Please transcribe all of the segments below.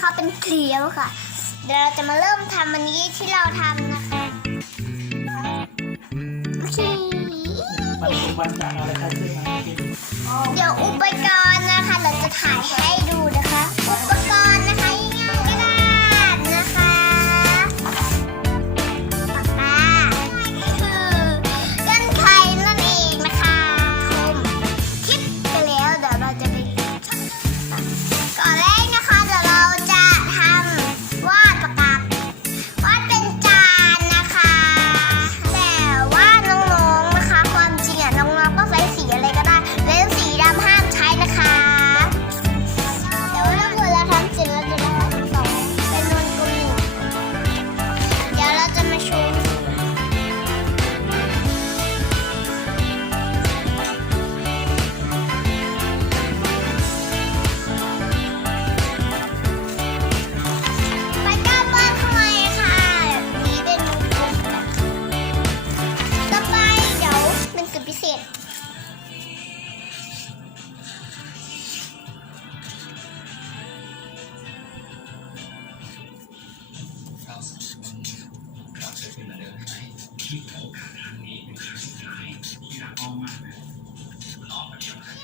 เขาเป็นเกลียวค่ะ เดี๋ยวเราจะมาเริ่มทำวันนี้ที่เราทำนะคะโอเคเดี๋ยวอุปกรณ์นะคะ เราจะถ่ายให้ดูนะคะ ที่โอกาสครั้งนี้เสร็จ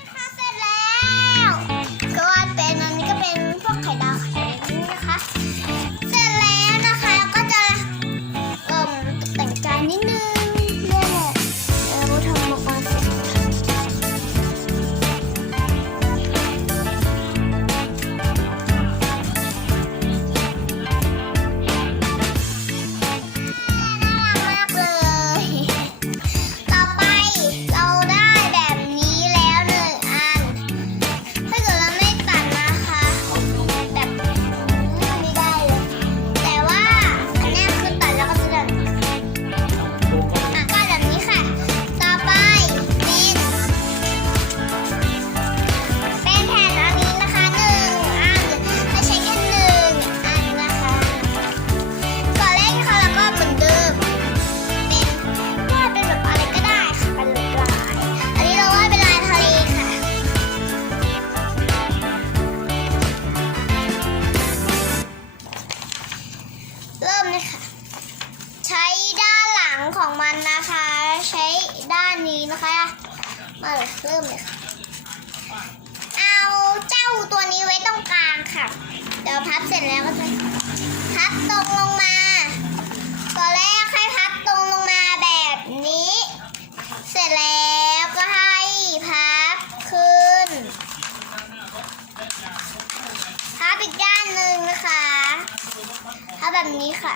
นะคะ มาเลยเริ่มเลยค่ะเอาเจ้าตัวนี้ไว้ตรงกลางค่ะ เดี๋ยวพับเสร็จแล้วก็จะพับตรงลงมาตอนแรกให้พับตรงลงมาแบบนี้ เสร็จแล้วก็ให้พับขึ้น พับอีกด้านหนึ่งนะคะพับแบบนี้ค่ะ